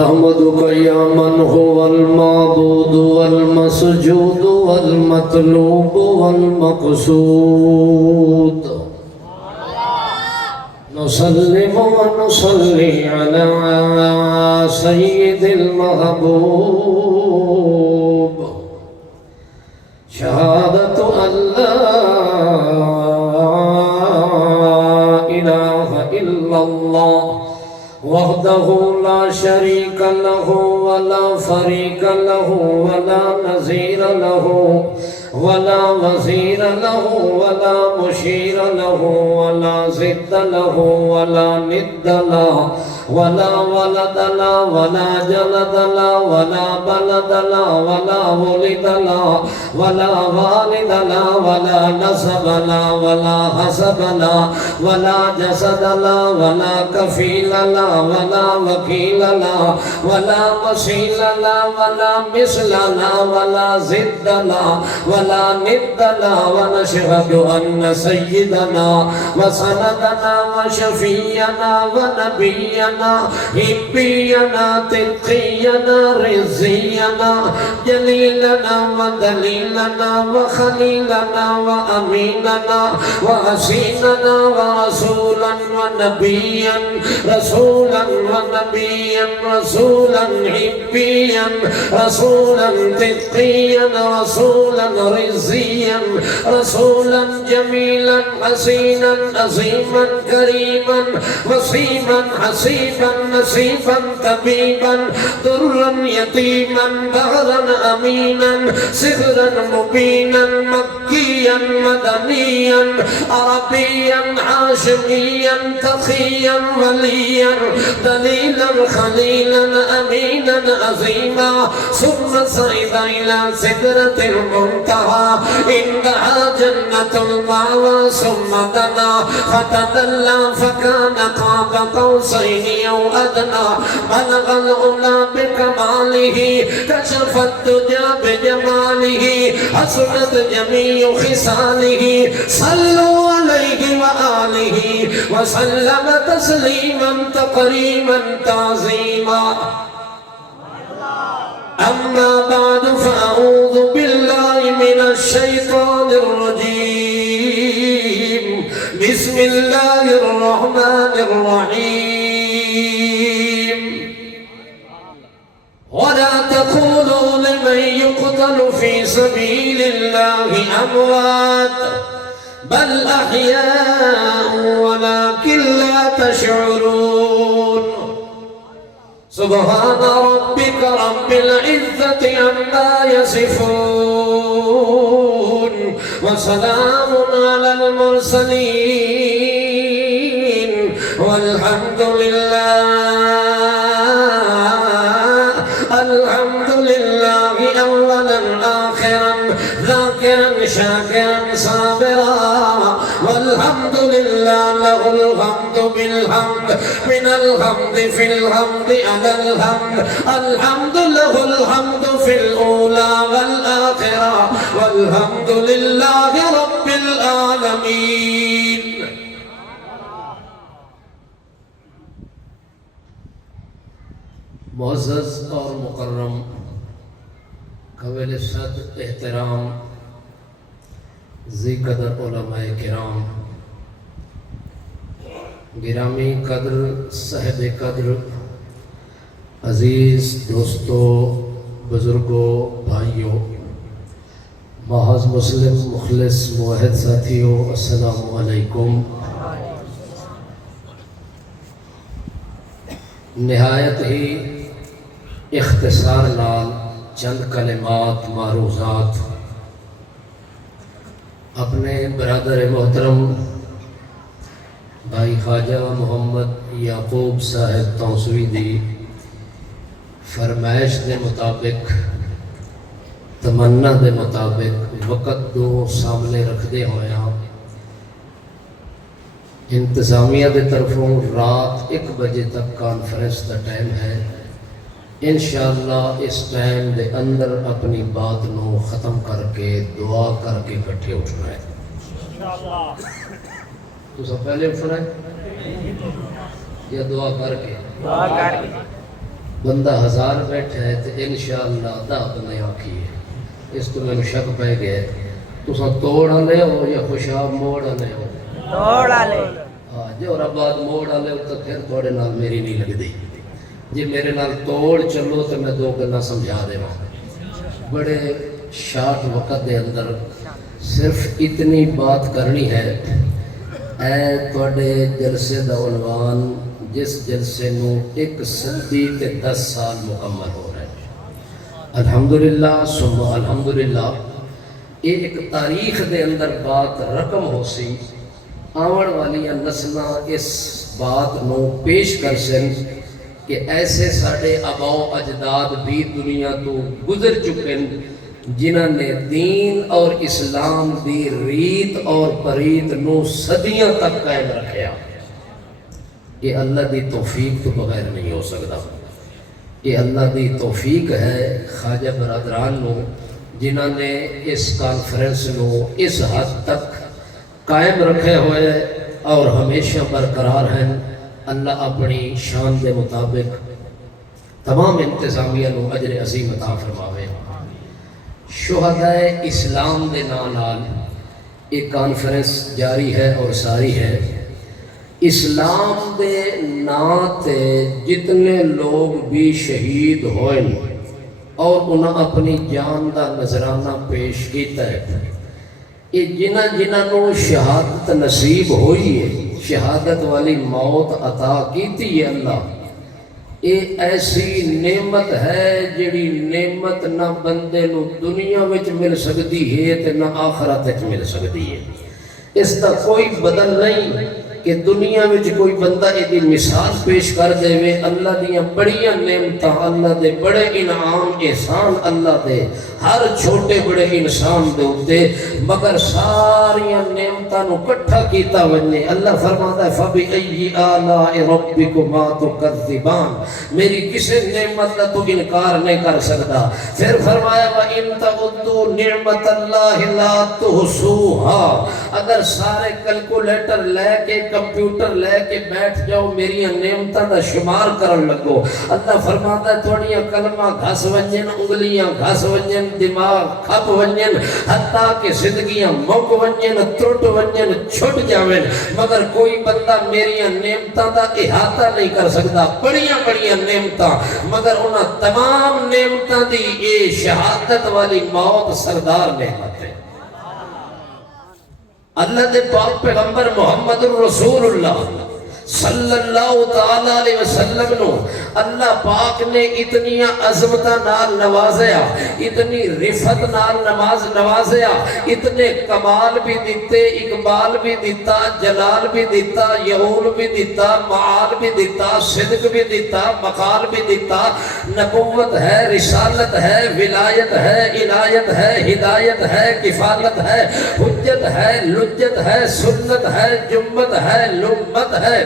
نحمدك يا من هو المعبود والمسجود والمطلوب والمقصود نسلم ونصلي على سيد المحبوب شهادة أن لا إله إلا الله وحده لا شريك له ولا فريق له ولا نظير له ولا وزير له ولا مشير له ولا ضد له ولا ند له ولا ولد له ولا جلد له ولا بلد له ولا ولد له ولا والد له ولا نسب له ولا حسب له ولا جسد له ولا كفيل له ولا وكيل له ولا مثيل له ولا مثل له ولا ضد له ولا ند له ونشهد أن سيدنا وسندنا وشفينا ونبينا حبينا تقينا رزينا جليلنا ودليلنا وخليلنا وأميننا وحسيننا ورسولا ونبيا رسولا ونبيا رسولا حبيا رسولا تقيا رسولا رزيا رسولا جميلا حسينا عظيما كريما وسيما حسيبا نسيبا طبيبا ضرا يتيما بغرا امينا سهرا مبينا مكيا مدنيا عربيا هاشميا تقيا وليا دليلا خليلا امينا عظيما ثم صعد الى سدرة المنتهى عندها جنة المأوى ثم دنا فتدلى فكان قاب قوسين أو أدنى بلغ العلا بكماله كشف الدجى بجماله حسنت جميع خصاله صلوا عليه وآله وسلم تسليما تقريما تعظيما أما بعد فأعوذ بالله من الشيطان الرجيم بسم الله الرحمن الرحيم ولا تقولوا لمن يقتل في سبيل الله أموات بل أحياء ولكن لا تشعرون سبحان ربك رب العزة عما يصفون وسلام على المرسلين والحمد لله أولا آخرا ذاكرا شاكرا صابرا والحمد لله له الحمد بالحمد من الحمد في الحمد على الحمد الحمد له الحمد في الأولى والآخرة والحمد لله رب العالمين. معزز اور مکرم قابل صد احترام ذی قدر علماء کرام، گرامی قدر صاحب قدر، عزیز دوستوں، بزرگوں، بھائیوں، محض مسلم مخلص موحد ساتھیوں، السلام علیکم۔ نہایت ہی اختصار نال چند کلمات معروضات اپنے برادر محترم بھائی خواجہ محمد یعقوب صاحب توسوی دی فرمائش دے مطابق، تمنا دے مطابق وقت دو سامنے رکھ دے ہویا انتظامیہ دے طرفوں رات 1 بجے تک کانفرنس دا ٹائم ہے۔ انشاءاللہ اس ٹائم دے اندر اپنی بات نو ختم کر کے دعا کر کے کٹھے اٹھنا ہے۔ تو سب پہلے اٹھنا ہے یا دعا کر کے؟ بندہ 1000 بیٹھا ہے تو انشاءاللہ 10 بندے آکھی ہے. اس تو میں شک پہ گئے تساں توڑ لے ہو یا خوشاب موڑ لے ہو؟ توڑ لے. ہاں جو رباد موڑ لے ہو تو پھر تھوڑے نال میری نہیں لگ دی. جی میرے نال توڑ چلو تو میں 2 گلاں سمجھا دے ہوں. بڑے شارٹ وقت دے اندر صرف اتنی بات کرنی ہے. اے تھوڑے جلسے دا عنوان جس جلسے نو 1 صدی تے 10 سال مکمل ہو رہے ہیں. الحمدللہ ثم الحمدللہ. یہ ایک تاریخ دے اندر بات رقم ہو سی. آون والی نسلاں اس بات نو پیش کر سن کہ ایسے ساڑے آباء و اجداد بھی دنیا تو گزر چکے جنہاں نے دین اور اسلام دی ریت اور پریت نو صدیاں تک قائم رکھیا. یہ اللہ دی توفیق تو بغیر نہیں ہو سکتا. یہ اللہ دی توفیق ہے خواجہ برادران نو جنہاں نے اس کانفرنس نو اس حد تک قائم رکھے ہوئے اور ہمیشہ برقرار ہیں. اللہ اپنی شان دے مطابق تمام انتظامیہ نو اجر عظیم عطا فرماوے. شہداء اسلام دے نال ایک کانفرنس جاری ہے اور ساری ہے. اسلام دے نام تے جتنے لوگ بھی شہید ہوئے اور انہاں اپنی جان دا نذرانہ پیش کیتا ہے. یہ جنہاں نو شہادت نصیب ہوئی ہے, شہادت والی موت عطا کیتی ہے اللہ. یہ ایسی نعمت ہے جڑی نعمت نہ بندے نو دنیا وچ مل سکتی ہے تے نہ آخرت وچ مل سکتی ہے. اس دا کوئی بدل نہیں کہ دنیا میں کوئی بندہ ایدی مثال پیش کر دے وے. اللہ دیاں بڑیاں نعمتاں, اللہ دے بڑے انعام احسان, اللہ دے ہر چھوٹے بڑے انسان دے ہوتے, مگر ساریاں نعمتاں نو کٹھا کیتا ونے. اللہ فرماتا ہے فَبِأَيِّ آلَاءِ رَبِّكُمَا تُكَذِّبَانِ. میری کسی نعمت کا تو انکار نہیں کر سکتا. پھر فرمایا وَإِن تَعُدُّوا نِعْمَةَ اللَّهِ لَا تُحْصُوهَا. اگر سارے کیلکولیٹر لے کے کمپیوٹر لے کے بیٹھ جاؤ میری نعمتاں دا شمار کرن لگو. اللہ فرماتا ہے تھوڑیاں کلمہ گھس ونجن, انگلیاں گھس ونجن, دماغ کھپ ونجن, حتیٰ کہ زندگیاں مک ونجن, ترٹ ونجن, چھٹ جاویں, مگر کوئی بندہ میری نعمتاں دا احاطہ نہیں کر سکتا. بڑیاں بڑیاں نعمتاں, مگر انہاں تمام نعمتاں دی اے شہادت والی موت سردار نعمت ہے. اللہ دے پاک پیغمبر محمد الرسول اللہ صلی اللہ تعالیٰ علیہ وسلم نو اللہ پاک نے اتنی عظمتہ نال نوازیا, اتنی رفت نال نوازیا, اتنے کمال بھی دیتے, اقبال بھی دیتا, جلال بھی دیتا, یعول بھی دیتا, معال بھی دیتا, صدق بھی دیتا, مقال بھی دیتا. نبوت ہے, رسالت ہے, ولایت ہے, عنایت ہے, ہدایت ہے, کفالت ہے, حجت ہے, لجت ہے, سنت ہے, جمت ہے, لمت ہے,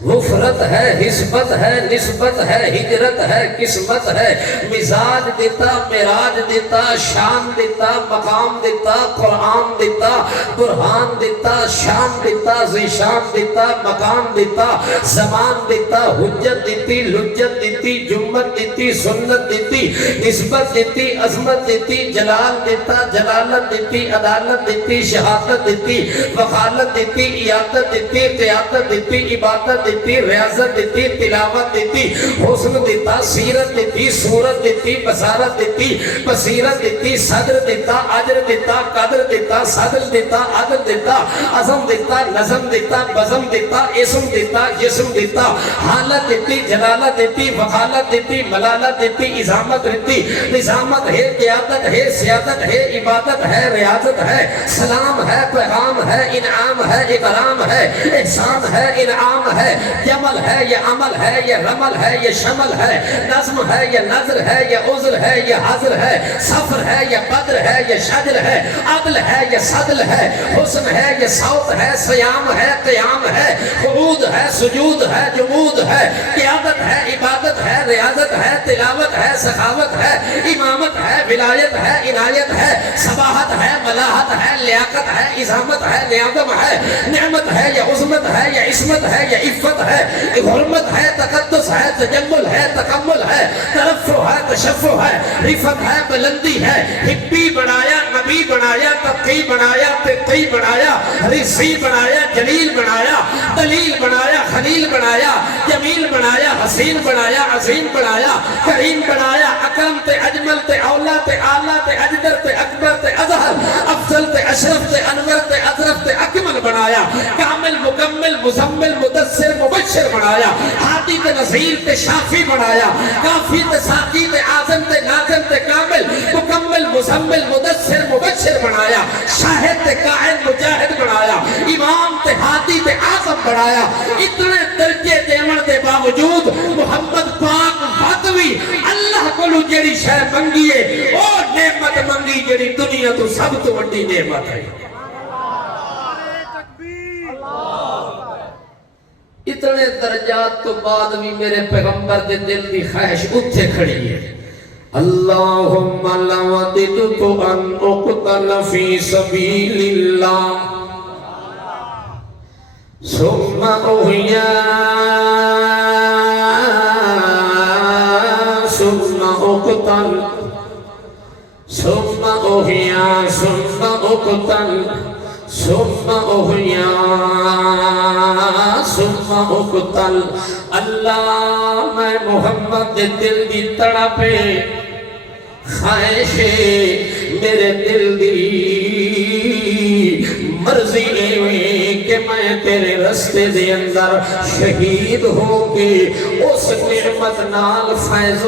غفرت ہے, حسبت ہے, نسبت ہے, ہجرت ہے, قسمت ہے, مزاج دیتا, معراج دیتا, شان دیتا, مقام دیتا, قرآن دیتا, برہان دیتا, شان دیتا, ذیشان دیتا, مقام دیتا, زمان دیتا, حجت دیتی, لجت دیتی, جمت دیتی, سنت دیتی, نسبت دیتی, عظمت دیتی, جلال دیتا, جلالت دیتی, عدالت دیتی, شہادت دیتی, وخالت دیتی, عیادت دیتی, قیادت دیتی, عبادت دیتی, ریاضت دیتی, تلاوت دیتی, حسن دیتا, سیرت دیتی, صورت دیتی, بصارت دیتی, بصیرت دیتی, صدر دیتا, اجر دیتا, قدر دیتا, صدر دیتا, عدل دیتا, عظم دیتا, نظم دیتا, بزم دیتا, اسم دیتا, جسم دیتا, حالت دیتی, جلالت دیتی, وخالت دیتی, ملالت دیتی, عظامت دیتی, نظامت ہے, قیادت ہے, سیادت ہے, عبادت ہے, ریاضت ہے, سلام ہے, پیغام ہے, انعام ہے, اکرام ہے, احسان ہے, انعام ہے, جمل ہے, یہ عمل ہے, یہ رمل ہے, یہ شمل ہے, نظم ہے, یہ نظر ہے, یہ عذر ہے, یہ حضر ہے, سفر ہے, یہ قدر ہے, یہ شجر ہے, عدل ہے, یہ صدل ہے, حسن ہے, یہ صوت ہے, سیام ہے, قیام ہے, قعود ہے, سجود ہے, جمود ہے, قیادت ہے, عبادت ہے, ریاضت ہے, تلاوت ہے, سخاوت ہے, امامت ہے, ولایت ہے, عنایت ہے, صباحت ہے, ملاحت ہے, لیاقت ہے, عظامت ہے, نیادم ہے, نعمت ہے, یہ عظمت ہے, یہ عصمت ہے, یہ عفت عفت ہے، حرمت ہے، تقدس ہے، تجمل ہے، تکمل ہے، ترفع ہے، تشفع ہے، رفت ہے، بلندی ہے، حبی بنایا، نبی بنایا، تقی بنایا، تقی بنایا، رسی بنایا، جلیل بنایا، دلیل بنایا، خلیل بنایا، جمیل بنایا، حسین بنایا، عظیم بنایا، کریم بنایا، اکرم تے اجمل تے اولا تے اعلیٰ تے اجدر تے اکبر تے اظہر، افضل تے اشرف تے انور تے اظرف تے اکمل بنایا، کامل مکمل مزمل مدثر مبشر بنایا، ہادی تے نذیر تے شافی بنایا، کافی تے ساقی تے اعظم تے ناظم تے کامل مکمل مزمل مدثر مبشر بنایا، شاہد تے قائد مجاہد بنایا، امام تے ہادی تے اعظم بنایا۔ اتنے درجے دیون دے باوجود محمد پاک بدوی اللہ کو جیڑی شے منگی ہے او نعمت منگی جیڑی دنیا تو سب تو وڈی نعمت ہے۔ اتنے درجات تو بعد بھی میرے پیغمبر دے دل دی خواہش اتھے کھڑی ہے، اللہم لوددت ان اقتل فی سبیل اللہ ثم احیا ثم اقتل ثم احیا ثم اقتل ثم احیا ثم اقتل۔ اللہ میں محمد دے دل دی تڑپے خواہش میرے دل دی مرضی کہ میں تیرے رستے دے اندر شہید ہو کے اس نعمت نال فیض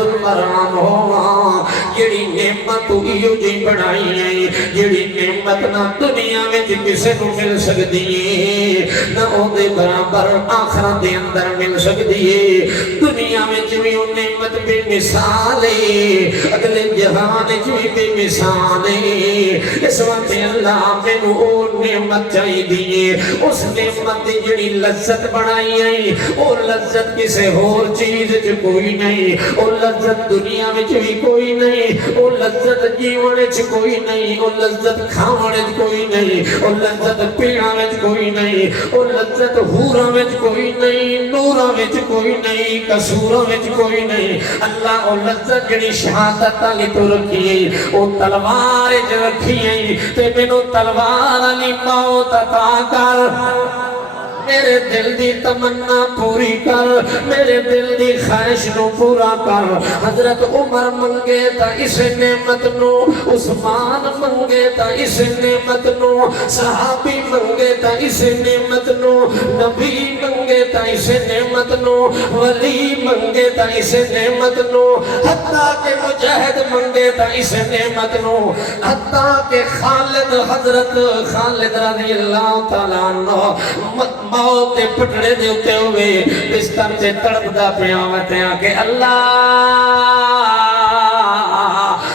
المرام ہوا، جیڑی نعمت ایو جی بڑھائی ہے، جیڑی نعمت نہ دنیا میں کسے کو مل سکتی ہے نہ او دے برابر آخرت دے اندر مل سکتی ہے۔ دنیا میں بھی وہ نعمت بے مثال ہے، اگلے جہان بھی بے مثال ہے۔ اس وقت اللہ میں وہ نعمت چاہی دیئے، اس نعمت دی جڑی لذت بنائی ہے وہ لذت کسے اور چیز جو کوئی نہیں، وہ لذت دنیا میں بھی کوئی نہیں، وہ لذت جیون میں کوئی نہیں، وہ لذت کھاونے میں کوئی نہیں، وہ لذت پینا میں کوئی نہیں، وہ لذت حورا میں کوئی نہیں، نورا میں کوئی نہیں، قصورا میں کوئی نہیں۔ اللہ وہ لذت جڑی شہادت علی تو رکھی ہے وہ تلوار جو رکھی ہے تے مینوں تلوار علی موت عطا کر، میرے دل دی تمنا پوری کر، میرے دل دی خواہش نو پورا کر۔ حضرت عمر منگے تا اس نعمت نو، عثمان منگے تا اس نعمت نو، صحابی منگے تا اس نعمت نو، نبی منگے تا اس نعمت نو، ولی منگے تا اس نعمت نو، حتیٰ کہ مجاہد منگے تا اس نعمت نو، حتیٰ کہ خالد حضرت خالد رضی اللہ تعالیٰ عنہ موت دے پٹڑے دے اتے ہوئے بستر سے تڑپ دا پیامت ہیں کہ اللہ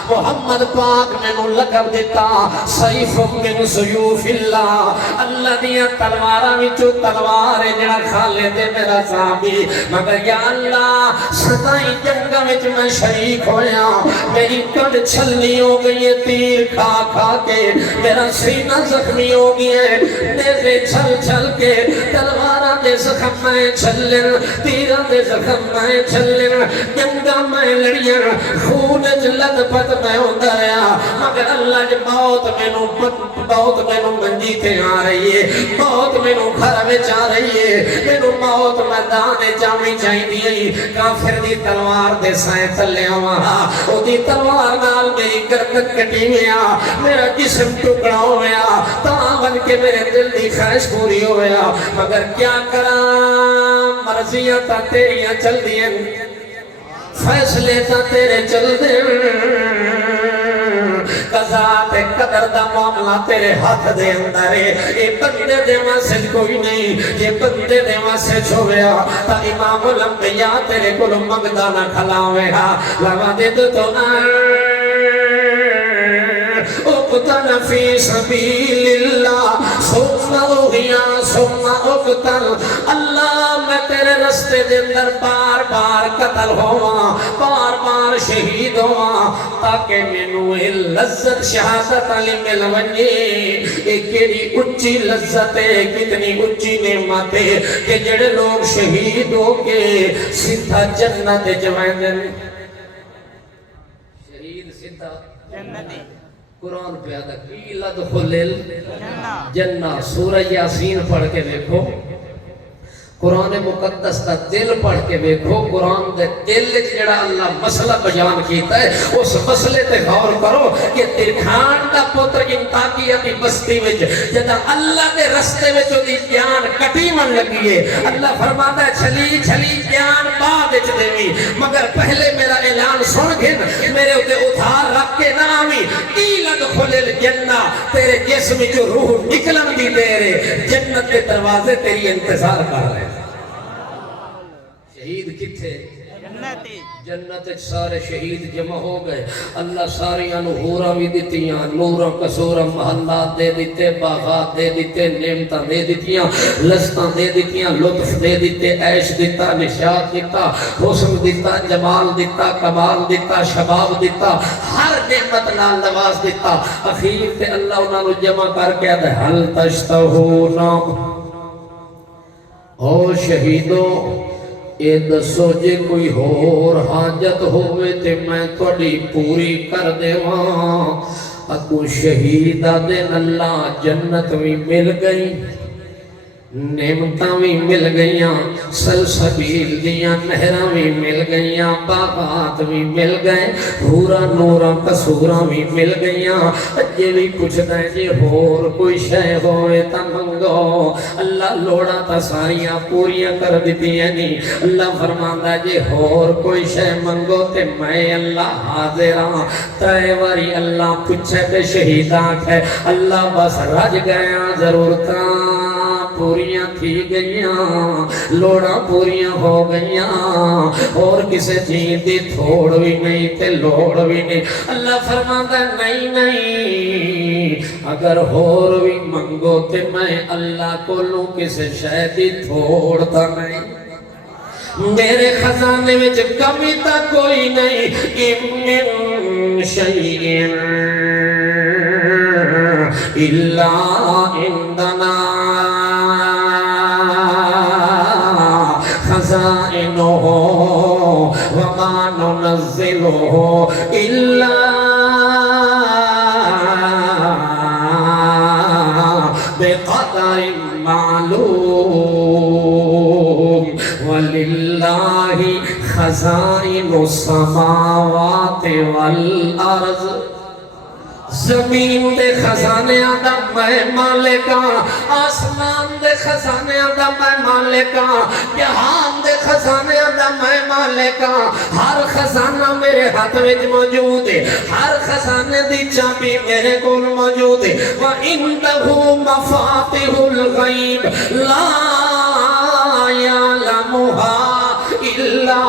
محمد پاک نے نو لقب دیتا سیف من سیوف اللہ، اللہ دیا تلوارہ وچو تلوار جڑا خالد میرا صحابی، مگر یا اللہ ستائی جنگا وچ میں شریک ہویا، میری کڑ چھلنی ہو گئی ہے تیر کھا کھا کے، میرا سینہ زخمی ہو گئی ہے، نیزے چھل چھل کے تلوارہ دے زخم میں چھلن، تیرہ دے زخم میں چھلن، جنگا میں لڑین، خون جلد پت میں ہوتا رہا، مگر اللہ جب موت میں نو منجی تے آ رہی ہے، موت میں نو گھر میں چاہ رہی ہے، میں نو موت میدان جامی چاہی دی، کافر دی تلوار دے سائیں تلے وہاں، او دی تلوار نال میری گردن کٹی ہویا، میرا جسم ٹکڑا ہویا، تاں بن کے میرے دل دی خواہش پوری ہویا، مگر کیا کرام مرضیاں تا تیریاں چل دیں، فیصلے تا تیرے چل دیں، قضا تے قدر دا معاملہ تیرے ہاتھ دے اندر ہے، اے بندے دے مسجد کوئی نہیں، یہ بندے دے مسجد ہویا تا امام الانبیاء تیرے کل مگدہ نہ کھلاوے ہاں، لگا دے تو اقتل فی سبیل اللہ ثم احیا ثم اقتل مقتل اللہ میں تیرے رستے دے اندر بار بار قتل ہوا بار بار شہید ہوا تاکہ مینوں اے لذت شہادت علی مل ونجے اے کیڑی اچھی لذت ہے کتنی اچھی نعمت ہے کہ جڑے لوگ شہید ہو کے سیدھا جنت جوائن شہید سیدھا جنت قرآن پیادا کی لدخل الجنہ سورہ یاسین پڑھ کے دیکھو قرآن مقدس کا دل پڑھ کے دیکھو قرآن دے دل جڑا اللہ مسئلہ بیان کیتا ہے اس مسئلے تے غور کرو کہ ترکھان دا پتر انتاکیہ دی بستی وچ جدا اللہ دے رستے وچ دی جان کٹی من لگی ہے اللہ فرماتا ہے چھلی چھلی جان بعد وچ دیوی مگر پہلے میرا اعلان سن گھن میرے اتے ادھار رکھ کے نہ آوی قیلت خل الجنہ تیرے جسم جو روح نکلن دی دیر ہے جنت کے دروازے تیری انتظار کر رہے شہید کتھے جنت سارے شہید جمع ہو گئے اللہ ساریاں نورا بھی دیتیاں نورا کسورا محلات دے دیتے باغات دے دیتے نعمتاں دے دیتیاں لذتاں دے دیتیاں لطف دے دیتے عیش دیتا نشاط دیتا حسن دیتا جمال دیتا کمال دیتا شباب دیتا ہر نعمت نال نواز دیتا اخیر تے اللہ انہاں نو جمع کر کے دے حل تشتہونا او شہیدوں اے دسو جے کوئی اور حاجت ہوئے تے میں توڑی پوری کر دے وہاں اکو شہیدہ دن اللہ جنت بھی مل گئی نعمتاں بھی مل گئیاں سلسبیل دیاں نہراں بھی مل گئیاں باغات بھی مل گئے پورا نورا قصوراں بھی مل گئیاں یہ بھی کچھ دیں جے اور کوئی شے ہوئے تا منگو اللہ لوڑا تا ساریاں پوریاں کر دیتی ہیں نہیں اللہ فرماندہ جے اور کوئی شے منگو تے میں اللہ حاضراں تائے واری اللہ پچھے تے شہیدات ہے اللہ بس رج گیا ضرورتاں پوریاں تھی گئیاں لوڑا پوریاں ہو گئیاں اور کسے چیز دی تھوڑ بھی نہیں تے لوڑ بھی نہیں اللہ فرماتا نہیں نہیں اگر اور بھی منگو تے میں اللہ کو لوں کسے شے دی تھوڑ تا نہیں میرے خزانے میں کمی تا کوئی نہیں من شیئن الا عندنا خزائنه وما ننزله إلا بقدر معلوم ولله خزائن السماوات والأرض زمین دے خزانے آدھا میں مالکاں آسمان دے خزانے آدھا میں مالکاں جہان دے خزانے آدھا میں مالکاں ہر خزانہ میرے ہاتھ وچ موجود ہے ہر خزانے دی چابی میرے کول موجود ہے وَإِنَّهُ مَفَاتِحُ الْغَيْبِ لَا يَعْلَمُهَا إِلَّا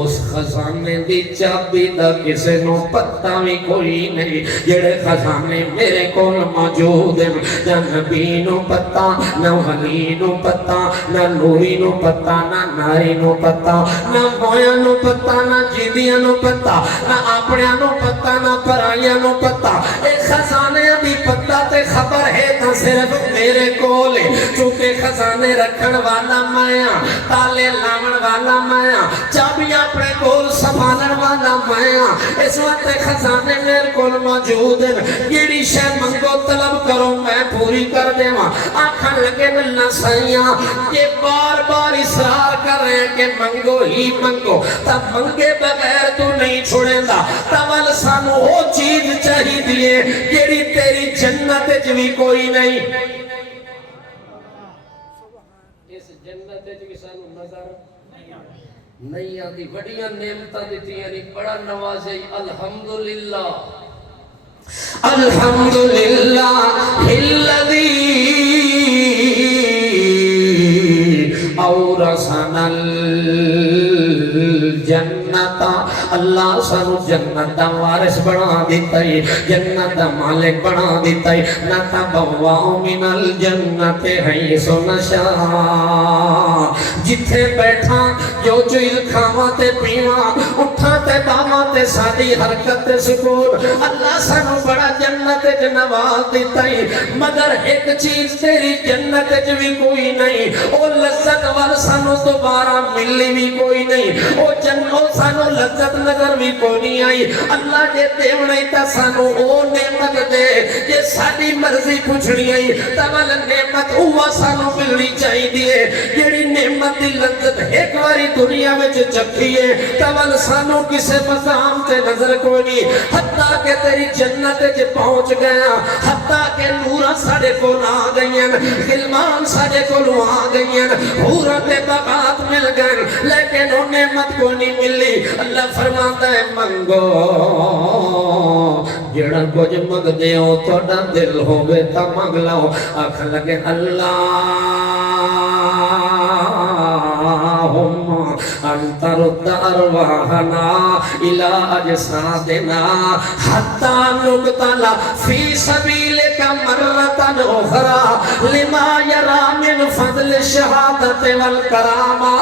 اس خزانے دی چابی دا کسے نو پتہ بھی کوئی نہیں جڑے خزانے میرے کول موجود ہیں نہ نبی نو پتہ نہ ولی نو پتہ نہ نوری نو پتہ نہ ناری نو پتہ نہ مویا نو پتہ نہ جیدیاں نو پتہ نہ اپنیاں نو پتہ نہ پرائیاں نو پتہ اے خزانے دی پتہ تے خبر ہے تا صرف میرے کول چونکہ خزانے رکھن والا میں تالے لاون والا میں چابیاں اپنے کول سنبھالن والا میں اس وقت خزانے میرے کول موجود ہیں جیڑی شے منگو طلب کرو میں پوری کر دیواں آکھن لگے اللہ سائیاں یہ بار بار اصرار کر رہے ہیں کہ منگو ہی منگو تب منگے بغیر تو نہیں چھوڑیں دا تول سانو وہ چیز چاہی دیئے جیڑی تیری جنت جوی کوئی نہیں اس جنت جوی سانو نظر نہیں آتی بڑیاں نعمتاں دیتی یعنی بڑا نوازے الحمدللہ الحمدللہ الذی اورثنا الجنت بناتا اللہ سانو جنت دا وارث بنا دیتا ہے جنت دا مالک بنا دیتا ہے نتبوّأ من الجنت حیث نشاء جتھے بیٹھا جو چیز کھاواں تے پیواں اٹھاں تے باواں تے ساری حرکت تے سکون اللہ سانو بڑا جنت وچ نواز دیتا ہے مگر ایک چیز تیری جنت وچ بھی کوئی نہیں او لذت وال سانو دوبارہ ملنی بھی کوئی نہیں او جنت سانو لذت نظر بھی کوئی نہیں آئی اللہ جے دیونا ہی تا سانو او نعمت دے جے ساری مرضی پوچھنی آئی تول نعمت ہوا سانو ملنی چاہی دیئے جیڑی نعمت دی لذت ایک واری دنیا میں چکھیے تول سانو کسے مقام تے نظر کوئی نہیں حتیٰ کہ تیری جنت جے پہنچ گیا حتیٰ کہ نورا ساڑے کو نہ گئیں غلمان ساڑے کو نہ گئیں حورت بغات مل گئیں لیکن وہ نعمت کو نہیں ملی اللہ فرماتا ہے منگو جڑا کچھ مگ دیو توڑا دل ہوئے تا مگ لاؤ آکھ لگے اللہم انت رد ارواحنا الى اجسادنا حتی نقتل فی سبیلک مرتن اخرى لما یرا من فضل شہادت والکرامہ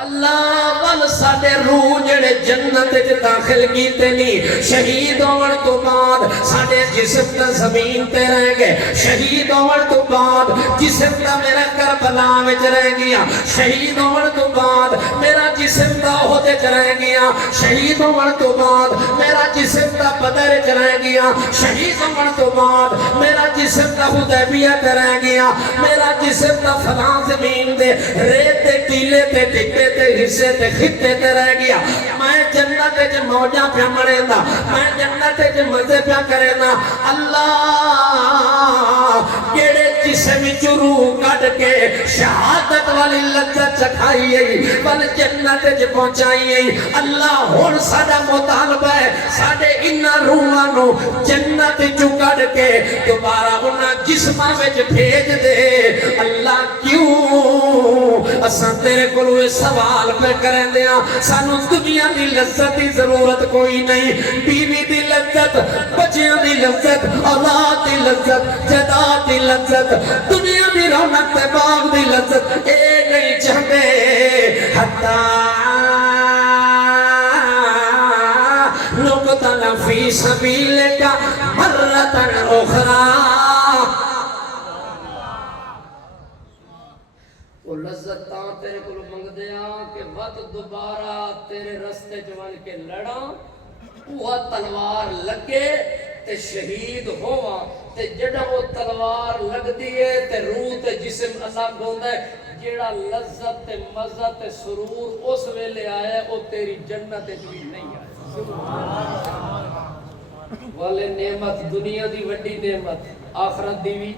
اللہ وال ساڑے روح جڑے جنت جے داخل کیتے نہیں شہید ہونے تو بعد ساڑے جسم تا زمین تے رہ گئے شہید ہونے تو بعد جسم تا میرا کربلا میں رہ گیا شہید ہونے تو بعد میرا جسم تا عہدے رہ گیا شہید ہونے تو بعد میرا جسم تا بدر رہ گیا شہید ہونے تو بعد میرا جسم تا حدیبیہ رہ گیا میرا جسم تا فلان زمین دے ریت ٹیلے تے ٹکے تے حصے تے خطے تے رہ گیا میں جنت جے موجہ پہ مرے دا میں جنت جے مزے پہ کرے نا اللہ کیڑے جسم چرو کٹ کے شہادت والی لذت چکھائی ہے بل جنت جے پہنچائی ہے اللہ ہون ساڑا مطالبہ ہے ساڑے انہ روحانو جنت جو کٹ کے دوبارہ انہ جسمہ میں جو بھیج دے اللہ کیوں اساں تیرے کلوے سوال پہ کریں دیا سانو دنیا دی لذت دی ضرورت کوئی نہیں بیوی دی لذت بچیاں دی لذت اولاد دی لذت جداد دی لذت دنیا دی رونق تے باغ دی لذت اے نہیں چاہتے حتیٰ نقتل فی سبیلک مرتن اخرى وہ لذت تاں تیرے کو منگ دیا کہ وقت دوبارہ تیرے رستے جوان کے لڑا وہ تلوار لگے تے شہید ہوا تے جڑا وہ تلوار لگ دیئے تے روح تے جسم اللہ گوندہ ہے جڑا لذت تے مزہ تے سرور اس ویلے آئے وہ تیری جنت بھی نہیں آئے والے نعمت دنیا دی وڈی نعمت آخرت دی بھی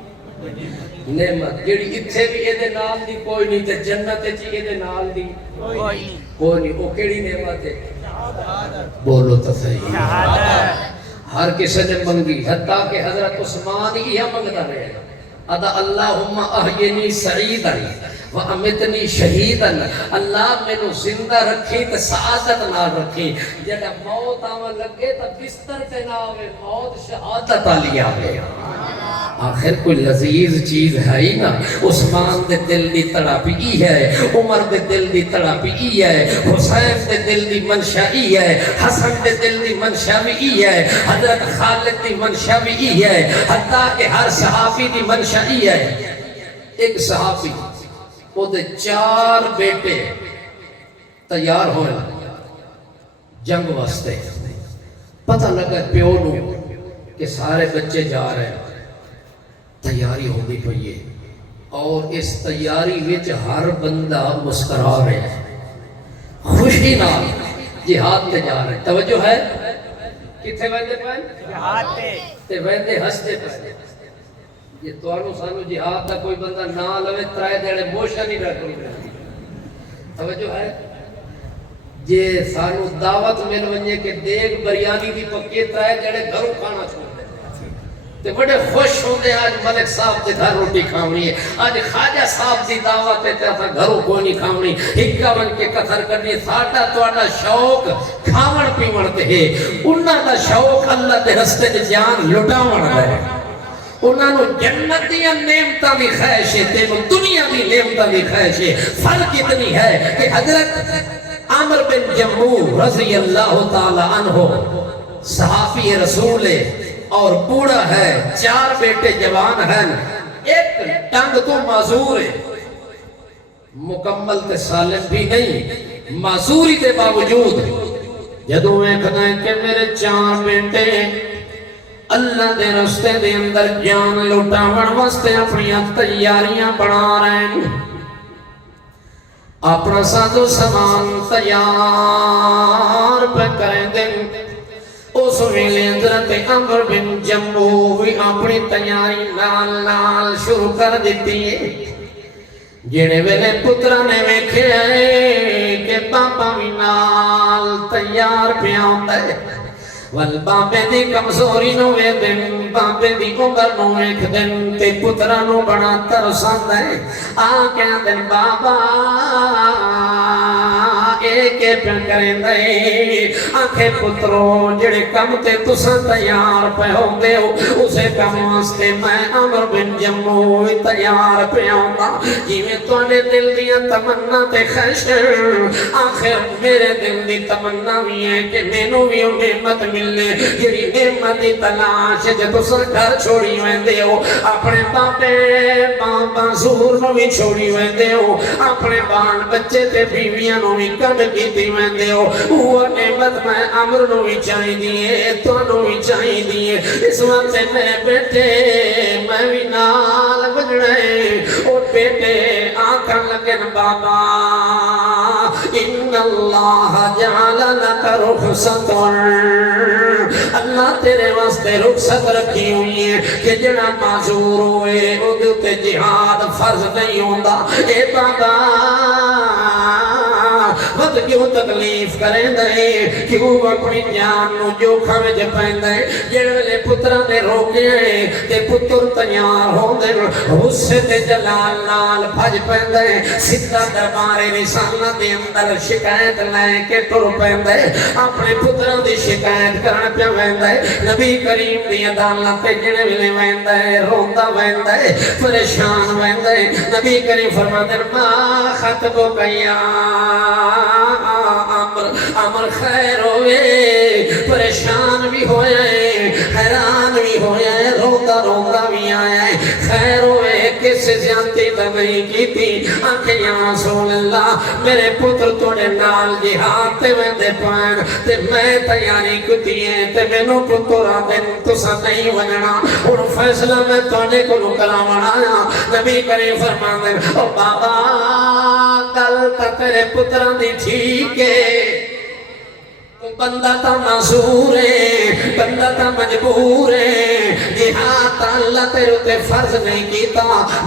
نعمت جیڑی اتھے بھی یہ دے نال دی کوئی نہیں تے جنت چی یہ دے نال دی کوئی نہیں وہ کیڑی نعمت ہے بولو تو صحیح ہر کسی نے منگی حتیٰ کہ حضرت عثمان ہی منگتا رہے ادا اللہم احینی سعیدن وَأَمِتْنِي شَهِيدًا اللہ میں نو زندہ رکھی تے سعادت نہ رکھی جڑا موت آوے لگے تا بستر تے نہ آوے موت شہادت آلی آوے آخر کوئی لذیذ چیز ہے ہی نا عثمان دے دل دی تڑاپی ای ہے عمر دے دل دی تڑاپی ای ہے حسین دے دل دی منشا ای ہے حسن دے دل دی منشا بھی ای ہے حضرت خالد دی منشا بھی ای ہے حتیٰ کہ ہر صحابی دی منشا ای ہے ایک صحابی وہ دے 4 بیٹے تیار ہوئے جنگ واسطے پتہ لگا پیو نو کہ سارے بچے جا رہے ہیں تیاری ہو گئی پئی اور اس تیاری وچ ہر بندہ مسکرا رہے ہیں خوشی نال جہاد تے جا رہے ہیں توجہ ہے کتھے ویندے پئے جہاد تے ویندے ہستے پئے یہ توانو سانو جہاد دا کوئی بندہ نہ لوے ترائے دیڑے موشا نہیں رکھنی توجہ ہے جے سانو دعوت مل ونجے کہ دیکھ بریانی دی پکیے ترائے دیڑے گھروں کھانا چھوڑ تے بڑے خوش ہوندے آج ملک صاحب دے گھر روٹی کھاونی ہے، آج خواجہ صاحب دی دعوت ہے تے اساں گھروں کوئی نہیں کھاونی، ہکا بن کے قطر کرنی۔ ساڈا تہاڈا شوق کھاون پیون تے ہے، انہاں دا شوق اللہ دے رستے تے جان لٹاون دا ہے۔ انہاں نو جنت دیاں نعمتاں دی خواہش ہے، تینوں دنیا دی نعمتاں دی خواہش ہے۔ فرق اتنی ہے کہ حضرت عمر بن جموح رضی اللہ تعالی عنہ صحابی رسول ہے اور بوڑھا ہے، 4 بیٹے جوان ہیں، ایک ٹنگ تو معذور ہے، مکمل تے سالم بھی نہیں، معذوری دے باوجود جدوں ویکھدا ہے کہ میرے 4 بیٹے اللہ دے رستے دے اندر جان لٹاون واسطے اپنی تیاریاں بنا رہے ہیں، اپنا سازو سامان تیار پہ کریں دیں، اس ویلے حضرت عمر بن جموح بھی اپنی تیاری نال شروع کر دیتی ہے۔ جڑے ویلے پترا نے ویکھے کہ بابا بھی نال تیار پیا ہوندا ہے، ول بابے دی کمزوری نو ویکھدن، بابے دی عمر نو ویکھدن تے پترا نو بڑا ترس آندا ہے۔ آ کہندن بابا ایک پہ کریں دے، آنکھیں پترو جڑے کم تے تساں تیار پہ ہوندے ہو، اسے کم واسطے میں عمر بن جموح تیار پہ ہوندہ، جیویں تواڈے دل دیاں تمنا تے خواہش، آخر میرے دل دی تمنا بھی ہے کہ مینوں بھی وہ نعمت ملے جڑی نعمت دی تلاش جے تساں گھر چھوڑی ویندے ہو، اپنے بابے بابا زور نو بھی چھوڑی ویندے ہو، اپنے بال بچے تے بیویاں نو بھی کم کیتی ویندے ہو، وہ نعمت میں عمر نو بھی چاہی دیئے، تانوں بھی چاہی دیئے۔ اس وقت سے میرے بیٹے میں بھی نال بجڑے، اور بیٹے آنکھاں لگن بابا ان اللہ جعل لک رخصت، اللہ تیرے واسطے رخصت رکھی ہوئی ہے کہ جڑا معذور ہوئے اودے تے جہاد فرض نہیں ہوندا۔ اے بابا خود کیوں تکلیف کریں دے، کیوں اپنی جان نو جوکھا وچ پیندے، جڑے پتراں دے روکے تے پتر تیار ہوندے غصے تے جلال نال بھج پیندے، سیدھا دربار رسالت دے اندر شکایت لے کے ٹر پیندے، اپنے پتراں دی شکایت کرن پیا ویندے، نبی کریم دی عدالت تے جڑے ویلے ویندے روندا ویندے پریشان ویندے، نبی کریم فرماندے ما خطبک یا عمر خیر ہوئے، پریشان بھی ہویا ہے، حیران بھی ہویا ہے، روتا روتا بھی آیا ہے، خیر ہوئے کس زیادتی تو نہیں کی تھی، آنکھیں یا رسول اللہ میرے پتر توڑے نال جہاد تے ویندے پائن تے میں تیاری کتی ہے تے مینوں پتر آدن تسا نہیں وننا، اور فیصلہ میں توڑے کو نکلا ونایا۔ نبی کریم فرماندے او بابا گل تا تیرے پتران دی ٹھیک ہے، بندہ تا معذور ہے، بندہ تا مجبور ہے، جہاد اللہ تیرے تے فرض نہیں کیتا،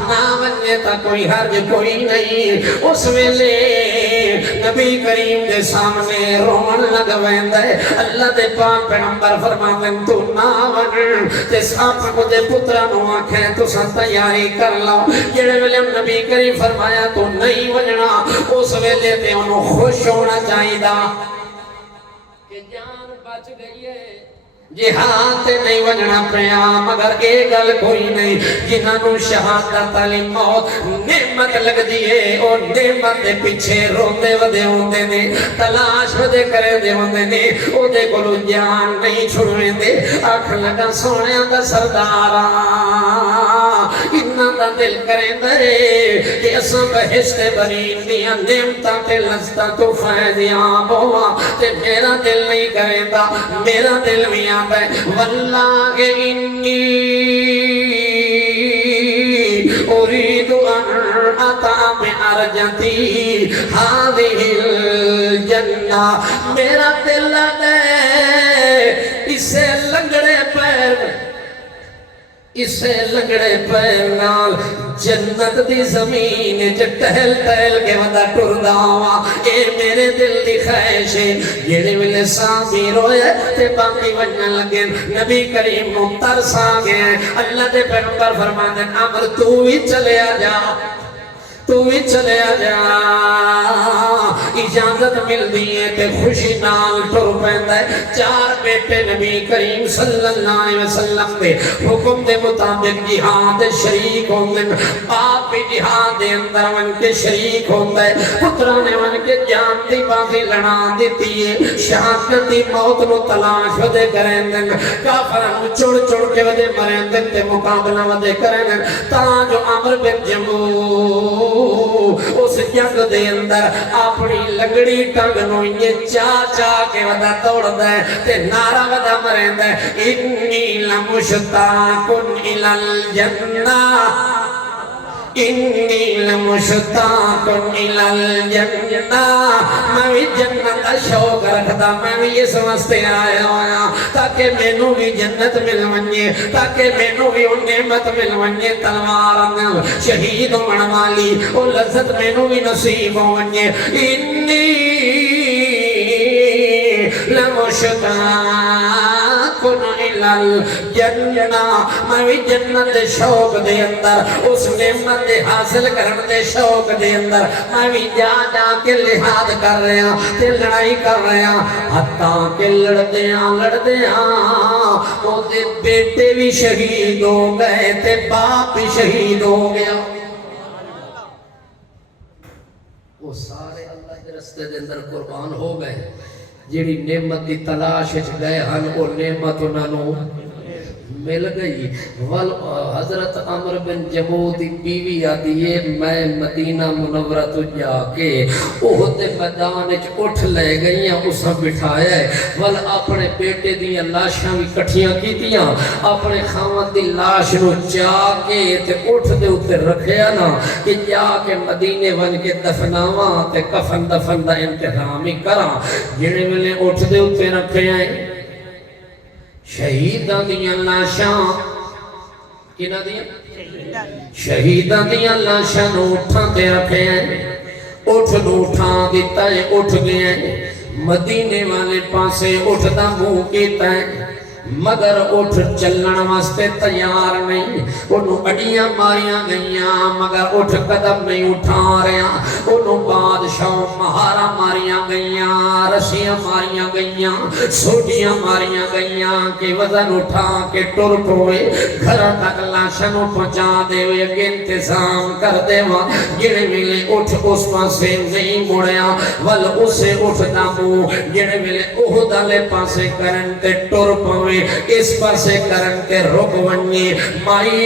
نہ ونجے تا کوئی حرج کوئی نہیں۔ اس ویلے نبی کریم دے سامنے رون لگ ویندے، اللہ دے پاک پیغمبر فرماندے تو نہ ون تے ساپ دے پتراں نو آکھے تساں تیاری کر لو، جڑے ویلے نبی کریم فرمایا تو نہیں ونجنا، اس ویلے تے انہوں خوش ہونا چاہیدا کہ جان بچ گئی ہے، جہاد تے نہیں ونجنا پیا، مگر ایک گل کوئی نہیں، جنہاں نو شہادت علی موت نعمت لگ دیئے اور نعمت دے پیچھے روندے ودے ہوندے نے، تلاش ودے کرے دے ہوندے نے، او دے کولو جان نہیں چھڑویں دے، آنکھ لگا سونیاں دا سردارا، انہاں دا دل کریں دے کہ اساں بہشت برین دیاں نعمتاں تے لذتاں تو فیضیاب ہوا، تے میرا دل نہیں کریں دا، میرا دل بھی واللہ انی اريد ان اطعم ارجتی هذه الجنہ، میرا دل ہے اسے لنگڑے پیر نال جنت دی زمین ٹہل ٹہل کے ودا ٹردا وا اے میرے دل دی خواہش ہے جڑے ویلے صحابی روئے تے باقی ونجن لگے نبی کریم نوں ترس آ گیا اللہ دے پیغمبر فرماندے عمر تو ہی چلے آ جا تو بھی چلے جا اجازت مل دیئے تے خوشی نال ٹر پیندا ہے 4 بیٹے نبی کریم صلی اللہ علیہ وسلم دے حکم دے مطابق جہاد شریک ہوندے باپ بھی جہاد دے اندر ون کے شریک ہوندا ہے پتراں نے ون کے جان دی بازی لڑا دتی ہے شہادت دی موت نو تلاش ودے کریندے کافراں نو چڑ چڑ کے ودے مریندے تے مقابلہ ودے کریندے تاں جو عمر بن جموع اس جنگ دے اندر اپنی لنگڑی ٹنگ نو یہ چا کے ودا توڑدا ہے تے نعرہ ودا مریندا ہے انی لمشتاقن الی الجنہ انی لمشتاقن الی الجنہ میں بھی جنت دا شوق رکھدا میں بھی اس واسطے آیا ہوا تاکہ مینوں بھی جنت مل ونجے تاکہ مینوں بھی وہ نعمت مل ونجے تلوار نال شہید ہون والی او لذت مینوں بھی نصیب ہو ونجے انی لمشتاقن الی الجنہ میں بھی جنت دے شوق دے اندر اس نعمت دے حاصل کرن دے شوق دے اندر میں بھی جا کے لحاظ کر رہا تے لڑائی کر رہا حتیٰ کہ لڑدیاں وہ دے بیٹے بھی شہید ہو گئے تے باپ بھی شہید ہو گیا وہ سارے اللہ کے رستے دے اندر قربان ہو گئے جیڑی نعمت دی تلاش وچ گئے ہن او نعمت انہاں نوں مل گئی حضرت عمر بن جموع دی بیوی آدھی ہے میں مدینہ منورہ تو جا کے احد میدان وچ اٹھ لے گئیاں اساں بٹھایا ہے ول اپنے بیٹے دی لاشاں بھی کٹھیاں کیتیاں اپنے خاوند دی لاش نو چا کے تے اٹھ دے اوتے رکھیا نا کہ جا کے مدینے ون کے دفناواں تے کفن دفن دا انتظام ہی کراں جڑے ویلے اٹھ دے اوتے رکھیا ہے شہیداں دیاں لاشاں کنا دیاں شہیداں دیاں لاشاں نو اٹھاں تے رکھے ہیں اٹھ نو اٹھاں دیتا ہے اٹھ گئے ہیں مدینے والے پاسے اٹھدا منہ کیتا ہے مگر اٹھ چلن واسطے تیار نہیں انہوں اڈیاں ماریاں گئیاں مگر اٹھ قدم نہیں اٹھا رہا انہوں بادشاہ مہارا ماریاں گئیاں رسیاں ماریاں گئیاں سوٹیاں ماریاں گئیاں کہ وزن اٹھا کے ٹر پوئے گھر تک لاشنوں پہنچا دے ہوئے انتظام کر دے وہاں جڑے ملے اٹھ اس پاسے نہیں مڑیا ول اسے اٹھ دامو جڑے ملے اہدالے پاسے کرن تے ٹر پوئے اس پر سے کرن کے رک ونی مائی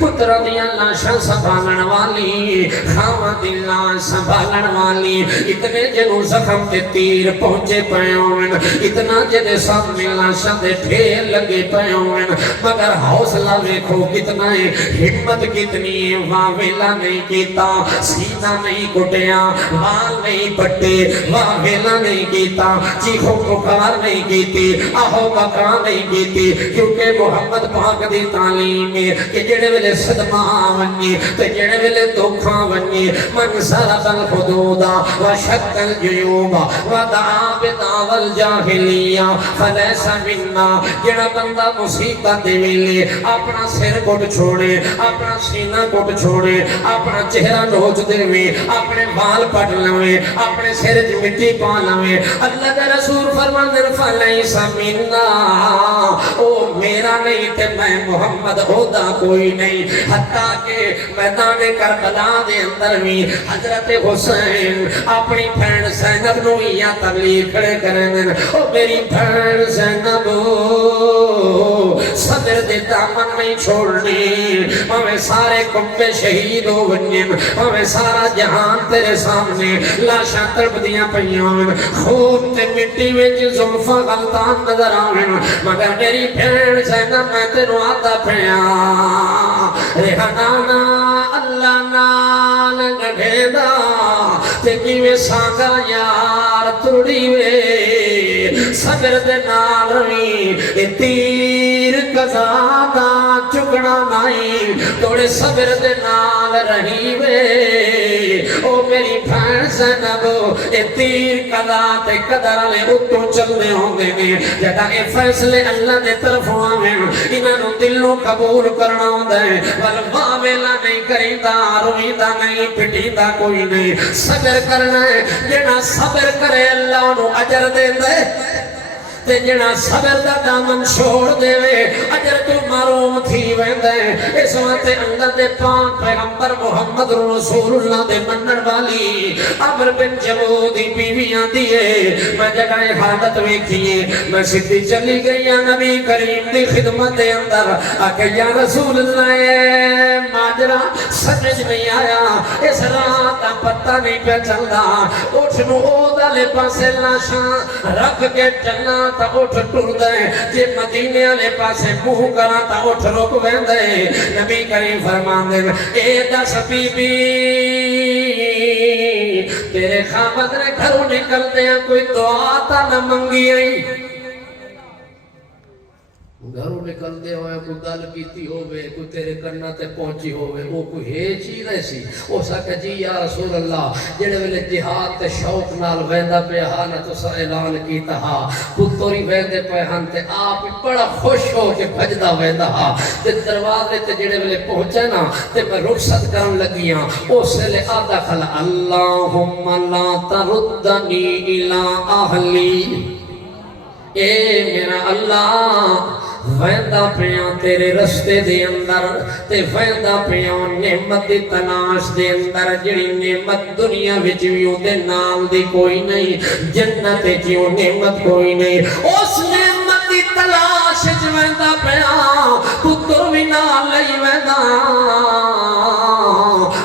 پترہ دیا لاشاں سنبھالن والی خاوہ دی لاش سنبھالن والی اتنے جنو زخم تے تیر پہنچے پیون اتنا جنے سامنے لاشاں دے ڈھیر لگے پیون مگر حوصلہ دیکھو کتنا ہے ہمت کتنی ہے واویلا نہیں کیتا سینہ نہیں کٹیا وال نہیں پٹے واویلا نہیں کیتا چیخو پکار نہیں کیتی آہو بکا نہیں کیتی کیونکہ محمد پاک دی تعلیم ہے کہ جڑے ویلے صدمہ ونی تے جڑے ویلے دکھاں ونی من سرد الحدودا وشک الجیوبا ودعا بدعوى الجاہلیہ فلیس مننا جڑا بندہ مصیبت دے ویلے اپنا سر کٹ چھوڑے اپنا سینہ کٹ چھوڑے اپنا چہرہ نوچ دے وے اپنے بال پٹ لوے اپنے سر مٹی پا لوے اللہ کا رسول فرماندے فلیس مننا او میرا نہیں تے میں محمد ہودا کوئی نہیں حتیٰ کہ میدان کربلا دے اندر بھی حضرت حسین اپنی بہن زینب نو یا تبلیغ کھڑے کریں او میری بہن زینب صدر دے دامن نہیں چھوڑنی ہمیں سارے کمبے شہید ہو ونین ہمیں سارا جہان تیرے سامنے لاشاں تڑپ دیاں پئیاں خون تے مٹی وچ زلفاں غلطان نظر آویں مگر میری بہن زینب میں تینوں آتا پیا ریحانہ اللہ نال گھڑے دا تے کیویں سانگا یار تڑی وے صبر دے نال روی تیر قضا دا چک رکنا نہیں توڑے صبر دے نال رہی وے او میری بھین زینب اے تیر قضا تے قدر والے اتوں چلنے ہوندے نے جدا اے فیصلے اللہ دے طرفوں آویں انہاں نوں دلوں قبول کرنا ہوندا ہے ول واویلا نہیں کریندا رویندا نہیں پٹیندا کوئی نہیں صبر کرنا ہے جڑا صبر کرے اللہ نوں اجر دیندا ہے تے جڑا صبر دا دامن چھوڑ دے وے اجر تو محروم تھی ویندا ہے اس واسطے اللہ دے پاک پیغمبر محمد رسول اللہ دے منن والی عمر بن جموع دی بیوی آندی ہے میں جگہ حالت ویکھیے میں سیدھی چلی گئی نبی کریم دی خدمت دے اندر آکے یا رسول اللہ ماجرا سمجھ نہیں آیا اس رات دا پتہ نہیں پہ چلدا اٹھ نو او دلے پاسے لاشاں رکھ کے چلنا تا اٹھ ٹر دے جے مدینے والے پاسے منہ کراں تا اٹھ رک ویندے نبی کریم فرماندے اے دس بی بی تیرے خامد نے گھروں نکلدے کوئی دعا تا نہ منگی آئی گھروں نکل دے ہوئے کوئی گل کیتی ہوئے کوئی تیرے کرنا تے پہنچی ہوئے وہ کوئی ہے چیز ایسی وہ سکے جی یا رسول اللہ جڑے ویلے جہاد تے شوق نال ویندا پہ ہا نہ تو اعلان کیتا ہا پتری ویندے پہ ہن تے آپ بڑا خوش ہو کے بھجدا ویندا ہا تے دروازے تے جڑے ویلے پہنچے نا تے میں رخصت کرن لگیاں اس ویلے آدا کھل اللہم لا تردنی الی اہلی اے میرا اللہ ویندا پیاں تیرے رستے دے اندر تے ویندا پیاں نعمت دی تلاش دے اندر جڑی نعمت دنیا وچ وی اودے نال دی کوئی نہیں جنت وچ او نعمت کوئی نہیں اس نعمت دی تلاش وچ ویندا پیاں پتر وی نال لئی ویندا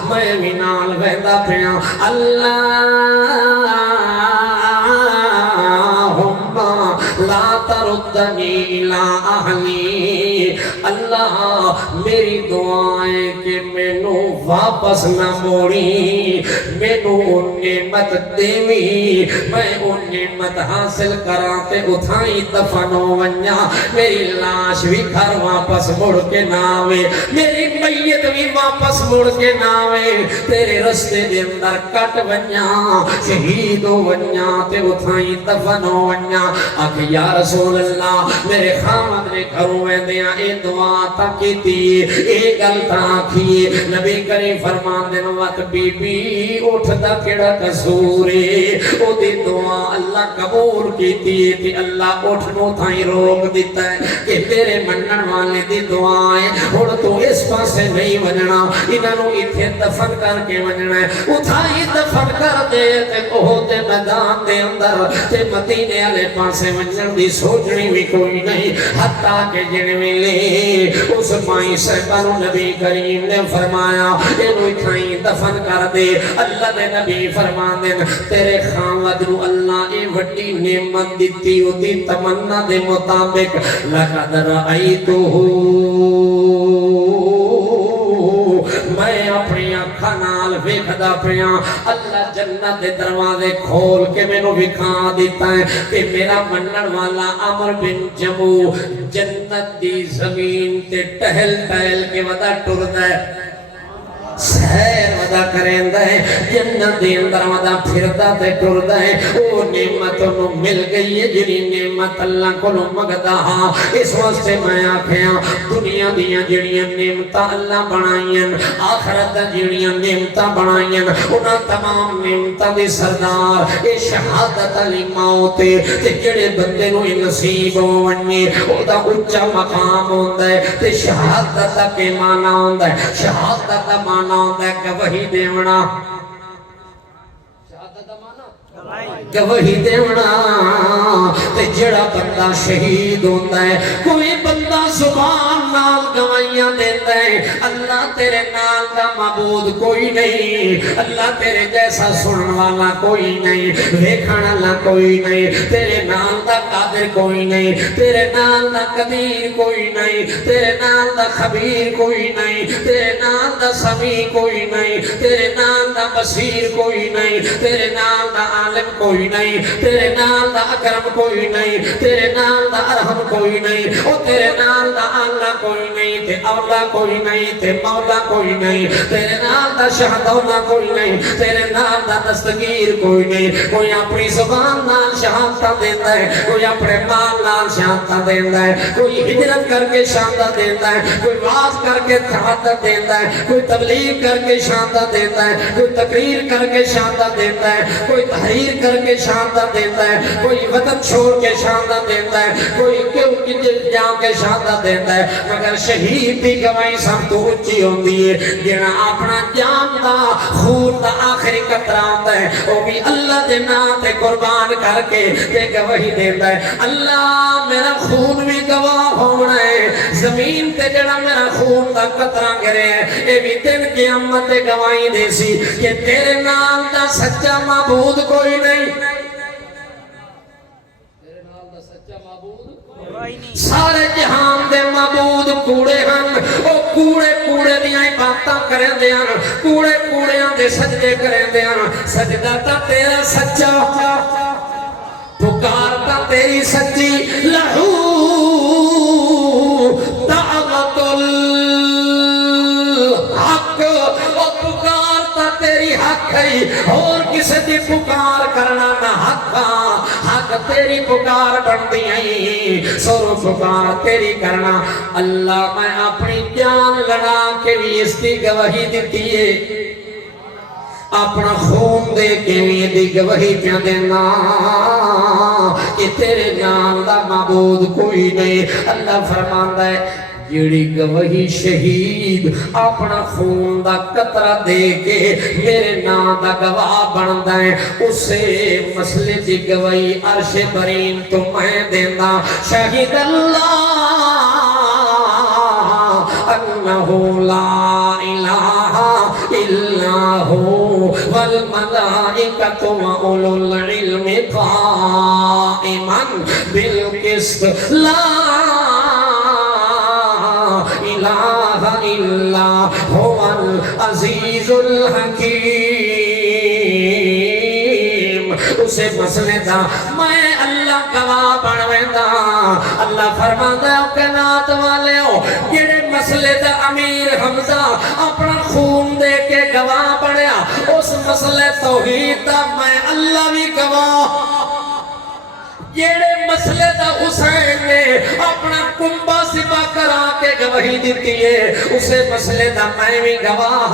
میں وی نال ویندا پیاں لا تردنی الی اہلی اللہ میری دعائیں کہ میں نو واپس نہ موڑی میں نو نعمت دیوی میں ان نعمت حاصل کراتے اتھائی دفن ونیا میری لاش بھی گھر واپس مڑ کے ناوے میری میت بھی واپس مڑ کے ناوے تیرے رستے دے اندر کٹ ونیا شہید ونیا تے اتھائی دفن ونیا آکھ یا رسول اللہ میرے خامد نے گھروں میں دیا اے دعا تاکی تھی اے گل تاکی نبی کریم فرمان دن وقت بی بی اٹھ دا کڑا قصورے او دی دعا اللہ قبول کی تھی اللہ اٹھ نو تھائی روک دیتا ہے کہ تیرے منن والے دی دعائیں اور تو اس پاسے نہیں وننا انہوں اتھے دفن کر کے وننا ہے اتھائی دفن کر دے تے بہتے میدان دے اندر تے مدینے والے پاسے ونن دی سوچنی بھی کوئی نہیں حتیٰ کہ جن ملے اس مائی صاحبانو نبی کریم نے فرمایا انہوں اتھائی دفن کر دے اللہ نے نبی فرمان دے تیرے خامد نو اللہ اے وڈی نعمت دیتی ہوتی تمنا دے مطابق لقد رأیتو میں اپنی آنکھاں نال ویکھدا پیاں اللہ جنت دے دروازے کھول کے مینوں وکھا دیتا ہے کہ میرا منن والا عمر بن جموع جنت دی زمین تے ٹہل ٹہل کے ودا ٹردا ہے سیر ودا کریندا ہے جنت دے اندر ودا پھردا تے ٹردا ہے او نعمت نو مل گئی ہے جڑی نعمت اللہ کولوں منگدا ہاں اس واسطے میں آکھیاں دنیا دیاں جڑیاں نعمتاں اللہ بنائیاں آخرت دا جڑیاں نعمتاں بنائیاں انہاں تمام نعمتاں دی سردار اے شہادت علی موت تے جڑے بندے نو نصیب ہونے او دا اونچا مقام ہوندا ہے تے شہادت دا کی معنی ہوندا ہے شہادت دا معنی ہوندہ ہے گواہی دیونا شہادت دا معنی گواہی دیونا تے جڑا بندہ شہید ہوندہ ہے کوئی بندہ زبان نال گواہیاں دیتا ہے اللہ تیرے نال دا معبود کوئی نہیں اللہ تیرے جیسا سنن والا کوئی نہیں ویکھن والا کوئی نہیں تیرے نال دا قادر کوئی نہیں تیرے نال دا قدیر کوئی نہیں تیرے نال دا خبیر کوئی نہیں تیرے نال دا سمیع کوئی نہیں تیرے نال دا بصیر کوئی نہیں تیرے نال دا عالم کوئی نہیں تیرے نال دا اکرم کوئی نہیں تیرے نال دا ارحم کوئی نہیں او تیرے نال دا اللہ کوئی نہیں تے اولا کوئی نہیں تے مولا کوئی نہیں تیرے نال دا شہدولا کوئی نہیں تیرے نال دا دستگیر کوئی نہیں کوئی اپنی زبان نال شہادت دیتا ہے کوئی اپنے مال نال شہادت دیتا ہے کوئی ہجرت کر کے شہادت دیتا ہے کوئی واز کر کے شہادت دیتا ہے کوئی تبلیغ کر کے شہادت دیتا ہے کوئی تقریر کر کے شہادت دیتا ہے کوئی تحریر کر کے شہادت دیتا ہے کوئی وطن چھوڑ کے شہادت دیتا ہے کوئی کیوں جا کے شہادت دیتا ہے مگر شہید دی گواہی سب تو اونچی ہوندی ہے جڑا اپنا جان دا خون دا آخری قطرہ ہوندا ہے وہ بھی اللہ دے نام تے قربان کر کے تے گواہی دیندا ہے اللہ میرا خون بھی گواہ ہونا ہے زمین تے جڑا میرا خون دا قطرہ گرے ہے اے بھی دن قیامت تے گواہی دے سی کہ تیرے نام دا سچا معبود کوئی نہیں تیرے نام دا سچا معبود سارے جہان دے معبود کوڑے ہن او کوڑے کوڑے دیاں باتاں کرن دیاں کوڑے کوڑیاں دے سجدے کرن دیاں سجدہ تا تیرا سچا پکار تا تیری سچی لہو دعوت الحق او پکار تا تیری حق ہے اور کسی دی پکار کرنا نہ حق حق تیری پکار بندی ہے سر پکار تیری کرنا اللہ میں اپنی جان لڑا کے بھی اس کی گواہی دیتی ہے اپنا خون دے کے بھی دی گواہی پہ دینا کہ تیرے نام دا معبود کوئی نہیں اللہ فرماندا ہے جیڑی گواہی شہید اپنا خون دا قطرہ دے کے میرے نام دا گواہ بندا ہے اسے مسئلے دی گواہی عرش برین تو میں دینا شہید اللہ انہو لا الہ الا ہو والملائکۃ وَأُولُو العلم قائما بالقسط لا الہ الا هو العزیز الحکیم اسے مسئلے دا میں اللہ گواہ بنویندا اللہ فرماندا ہے کائنات والےو جڑے مسئلے دا امیر حمزہ اپنا خون دے کے گواہ بنیا اس مسئلے توحید دا میں اللہ بھی گواہ جیڑے مسئلے دا حسین نے اپنا کنبہ سپا کرا کے گواہی دیتی ہے اسے مسئلے دا میں بھی گواہ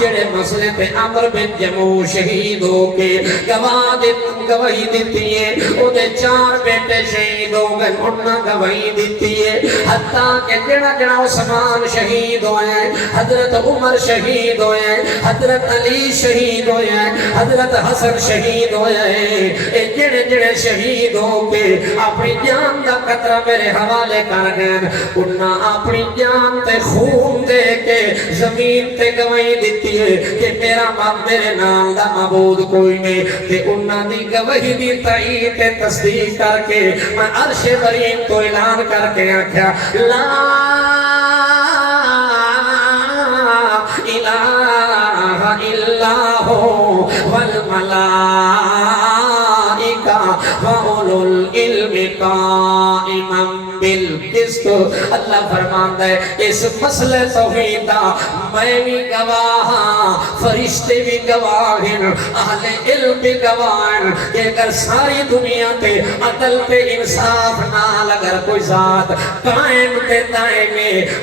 جیڑے مسئلے پہ عمر بن جموع شہید ہو کے گواہی دیتی ہے او دے 4 بیٹے شہید ہو گئے انہاں گواہی دیتی ہے حتیٰ کہ جڑا عثمان شہید ہوئے حضرت عمر شہید ہوئے حضرت علی شہید ہوئے حضرت حسن شہید ہوئے جڑے شہید ہو کے اپنی جان دا قطرہ میرے حوالے کر گئے انہاں اپنی جان تے خون دے کے زمین تے گواہی دیتی ہے کہ میرے نام دا معبود کوئی نہیں تے انہاں دی گواہی دی تائید تے تصدیق کر کے میں عرش برین تو اعلان کر کے آکھیا لا الہ الا ہو والملائکہ وَأُولُو الْعِلْمِ قَائِمًا بِالْقِسْطِ اللہ فرماندا ہے اس مسئلے توحید دا میں بھی گواہ فرشتے بھی گواہ ہیں اہل علم بھی گواہ ہیں کہ اگر ساری دنیا تے عدل تے انصاف نال اگر کوئی ذات قائم تے دائم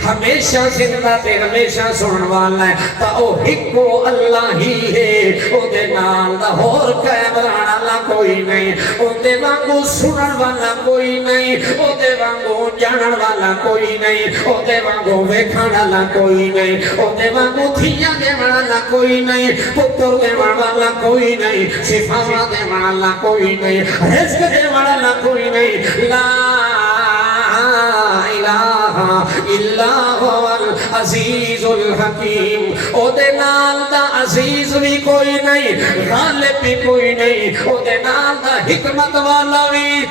ہمیشہ زندہ تے ہمیشہ سنن والا ہے تا او ہکو اللہ ہی ہے او دے نال دا ہور قائم رہن والا کوئی نہیں او دے وانگو سنن والا کوئی نہیں او دے وانگو جانن والا کوئی نہیں او دے وانگو ویکھن والا کوئی نہیں او دے وانگو تھیاں دیون والا کوئی نہیں پتر دیون والا کوئی نہیں شفا دیون والا کوئی نہیں رزق دیون والا کوئی نہیں لا الہ الا هو العزیز الحکیم. او دے نال دا عزیز بھی کوئی نہیں، غالب بھی کوئی نہیں، او دے نال دا حکمت والا بھی.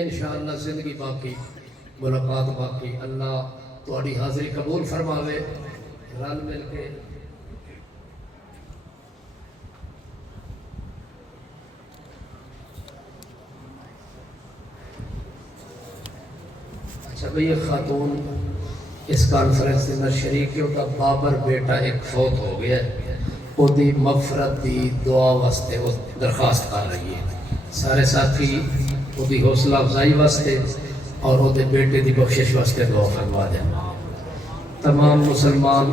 انشاءاللہ زندگی باقی، ملاقات باقی. اللہ تہاڈی حاضری قبول فرماوے. رل مل کے اچھا بھئی یہ خاتون اس کانفرنس کے اندر شریک ہے، کا بابر بیٹا ایک فوت ہو گیا ہے، وہ دی مغفرت دی دعا واسطے وہ درخواست کر رہی ہے. سارے ساتھی وہ دی حوصلہ افزائی واسطے اور وہ دے بیٹے دی بخشش واسطے دعا فرما دیں. تمام مسلمان